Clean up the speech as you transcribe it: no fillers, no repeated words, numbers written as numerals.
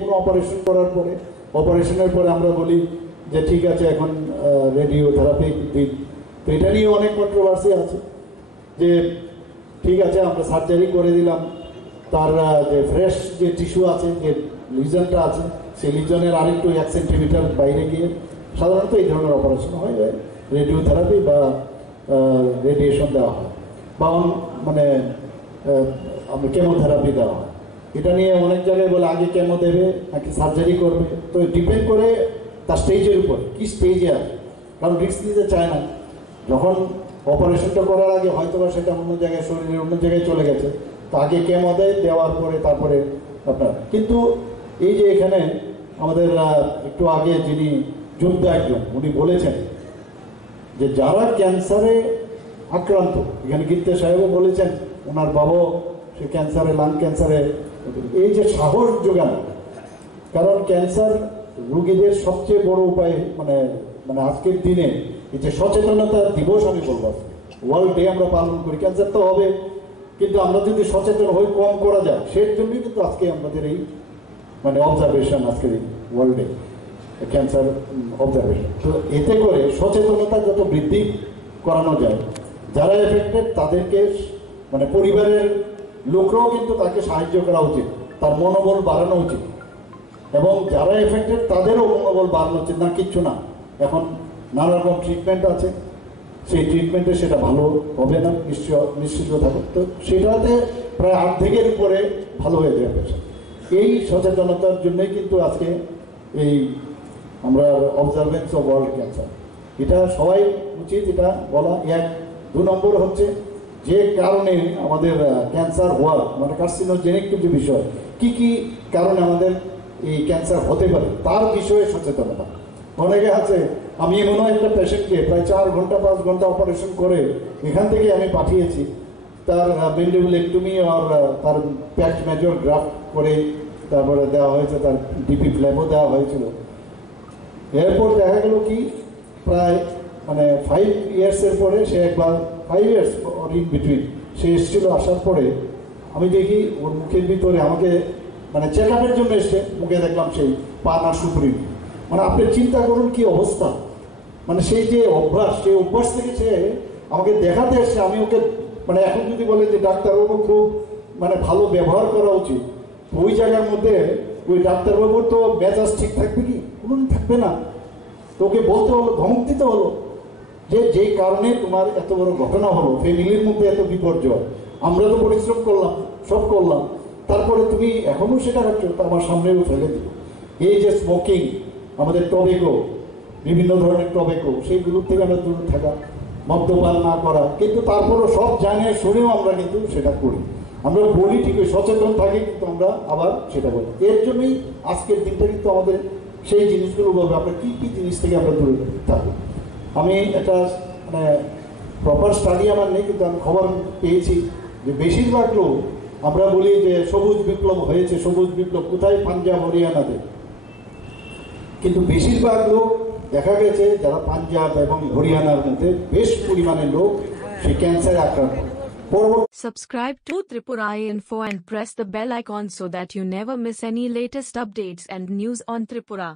কোনো অপারেশন করার পরে, অপারেশনের পরে আমরা বলি যে ঠিক আছে এখন রেডিওথেরাপি দিন। তো এটা নিয়ে অনেক কন্ট্রোভার্সি আছে যে ঠিক আছে আমরা সার্জারি করে দিলাম, তার যে ফ্রেশ যে টিস্যু আছে, যে লিজনটা আছে, সেই লিজনের আরেকটু 1 সেন্টিমিটার বাইরে গিয়ে সাধারণত এই ধরনের অপারেশন হয়, রেডিওথেরাপি বা রেডিয়েশন দেওয়া হয় বা মানে আমরা কেমোথেরাপি দেওয়া হয়। এটা নিয়ে অনেক জায়গায় বলে আগে কেমো দেবে নাকি সার্জারি করবে, তো ডিপেন্ড করে তার স্টেজের উপর কি স্টেজে আছে, কারণ রিস্ক নিতে চায় না। যখন অপারেশনটা করার আগে হয়তো বা সেটা অন্য জায়গায়, শরীরের অন্য জায়গায় চলে গেছে, তো আগে কেমো দেওয়ার পরে তারপরে আপনার। কিন্তু এই যে এখানে আমাদের একটু আগে যিনি যোদ্ধা একজন উনি বলেছেন যে যারা ক্যান্সারে আক্রান্ত, এখানে গীতা সাহেবও বলেছেন ওনার বাবাও সে ক্যান্সারে, লাং ক্যান্সারে, এই যে সাহস যোগানো, কারণ ক্যান্সার রোগীদের সবচেয়ে বড় উপায় মানে মানে আজকের দিনে এই যে সচেতনতা দিবস আমি বলবো, ওয়ার্ল্ড ডে আমরা পালন করি, ক্যান্সার তো হবে কিন্তু আমরা যদি সচেতন হই কম করা যায়, সেই জন্যই কিন্তু আজকে আমাদের এই মানে অবজারভেশন, আজকের এই ওয়ার্ল্ড ডে ক্যান্সার অবজারভেশন। তো এতে করে সচেতনতা যত বৃদ্ধি করানো যায়, যারা এফেক্টেড তাদেরকে মানে পরিবারের লোকরাও কিন্তু তাকে সাহায্য করা উচিত, তার মনোবল বাড়ানো উচিত, এবং যারা এফেক্টেড তাদেরও মনোবল বাড়ানো উচিত। না কিচ্ছু না, এখন নানা রকম ট্রিটমেন্ট আছে, সেই ট্রিটমেন্টে সেটা ভালো হবে না, নিশ্চিত থাকুক। তো সেটাতে প্রায় অর্ধেকের উপরে ভালো হয়ে যাবে পেশেন্ট। এই সচেতনতার জন্যই কিন্তু আজকে এই আমরা অবজারভেন্স অফ ওয়ার্ল্ড ক্যান্সার, এটা সবাই উচিত এটা বলা। 1 2 নম্বর হচ্ছে যে কারণে আমাদের ক্যান্সার হওয়ার মানে কার্সিনোজেনিক যে বিষয়, কি কি কারণে আমাদের এই ক্যান্সার হতে পারে তার বিষয়ে সচেতনতা। অনেকে আছে, আমি মনে হয় একটা পেশেন্টকে প্রায় 4 ঘন্টা 5 ঘন্টা অপারেশন করে এখান থেকে আমি পাঠিয়েছি, তার মেন্ডিবুলেক্টমি আর তার প্যাচ মেজর গ্রাফট করে তারপরে দেওয়া হয়েছে, তার ডিপি ফ্ল্যাপও দেওয়া হয়েছিল। এরপর দেখা গেল কি প্রায় মানে 5 ইয়ার্সের পরে সে একবার 5 ইয়ার্স ইন বিটুইন সে এসেছিল, আসার পরে আমি দেখি ওর মুখের ভিতরে আমাকে মানে চেক আপের জন্য এসে মুখে দেখলাম সেই পান আর সুপুরি। মানে আপনি চিন্তা করুন কি অবস্থা, মানে সেই যে অভ্যাস, সেই অভ্যাস থেকে সে আমাকে দেখাতে এসছে। আমি ওকে মানে এখন যদি বলে যে ডাক্তারবাবু খুব মানে ভালো ব্যবহার করা উচিত, ওই জায়গার মধ্যে ওই ডাক্তারবাবুর তো মেজাজ ঠিক থাকবে কি? কোনোদিন থাকবে না। তোকে বলতে হলো, ধমক দিতে হলো যে যেই কারণে তোমার এত বড় ঘটনা হলো, ফ্যামিলির মধ্যে এত বিপর্যয়, আমরা তো পরিশ্রম করলাম, সব করলাম, তারপরে তুমি এখনো সেটা রাখছো, তো আমার সামনেও ফেলে দিল। এই যে স্মোকিং, আমাদের টবেকো, বিভিন্ন ধরনের টবেকো, সেইগুলোর থেকে আমরা দূরে থাকা, মদ্যপান না করা, কিন্তু তারপরও সব জানিয়ে শুনেও আমরা কিন্তু সেটা করি। আমরা বলি ঠিকই, সচেতন থাকি, কিন্তু আমরা আবার সেটা বলি। এর জন্যই আজকের দিনটা কিন্তু আমাদের সেই জিনিসগুলো বলবে আমরা কী কী জিনিস থেকে আমরা দূরে থাকবো। আমি একটা মানে প্রপার স্টাডি আমার নেই, কিন্তু আমি খবর পেয়েছি যে বেশিরভাগ লোক আমরা বলি যে সবুজ বিপ্লব হয়েছে, সবুজ বিপ্লব কোথায়? পাঞ্জাব হরিয়ানাতে। কিন্তু বেশিরভাগ লোক দেখা গেছে যারা পাঞ্জাব এবং হরিয়ানার মধ্যে বেশ পরিমাণে লোক সেই ক্যান্সারে আক্রান্ত। Subscribe to Tripura Info and press the bell icon so that you never miss any latest updates and news on Tripura.